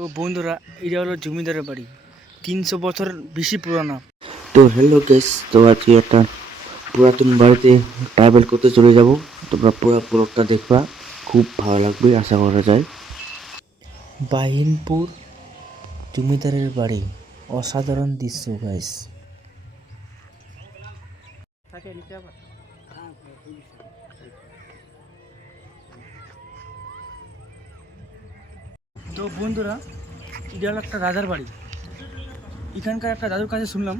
তো বন্ধুরা, এটা হলো জমিদারের বাড়ি, 300 বছর বেশি পুরানো। তো হ্যালো গাইস, তো আজকে একটা পুরাতন বাড়িতে ট্রাভেল করতে চলে যাব। তোমরা পুরো ব্লগটা দেখবা, খুব ভালো লাগবে আশা করা যায়। বাহিনপুর জমিদারের বাড়ি, অসাধারণ দৃশ্য গাইস। তো বন্ধুরা, এটা হলো একটা রাজার বাড়ি। এখানকার একটা দাদুর কাছে শুনলাম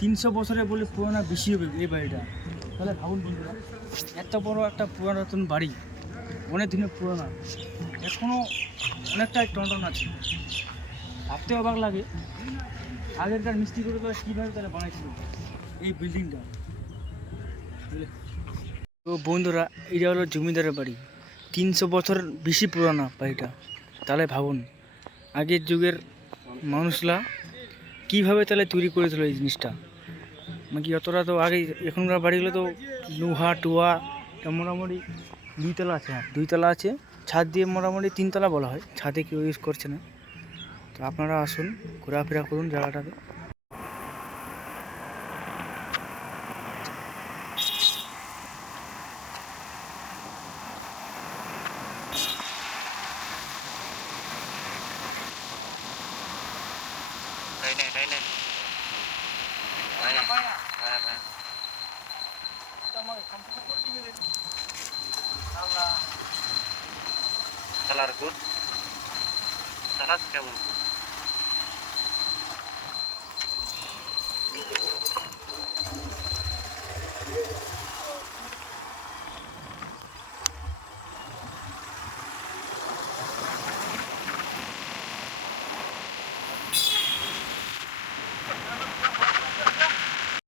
300 বছরের বলে পুরোনো বেশি হবে এই বাড়িটা। তাহলে ভাবুন বন্ধুরা, এত বড় একটা পুরাতন বাড়ি, অনেক দিনের পুরোনো, এখনও অনেকটা টনটন আছে। ভাবতে অবাক লাগে আগেরকার মিস্ত্রিগুলো তো কীভাবে তারা বানাইছিল এই বিল্ডিংটা। তো বন্ধুরা, এটা হলো জমিদারের বাড়ি, 300 বছর বেশি পুরানো বাড়িটা। তাহলে ভাবুন আগের যুগের মানুষরা কীভাবে তাহলে তৈরি করেছিল এই জিনিসটা। মানে কি অতটা তো আগে, এখনকার বাড়িগুলো তো লোহা টুয়া, মোটামুটি 2 তলা আছে। হ্যাঁ, 2 তলা আছে, ছাদ দিয়ে মোটামুটি 3 তলা বলা হয়, ছাদে কেউ ইউজ করছে না। তো আপনারা আসুন, ঘোরাফেরা করুন জায়গাটাতে। সালার কেমন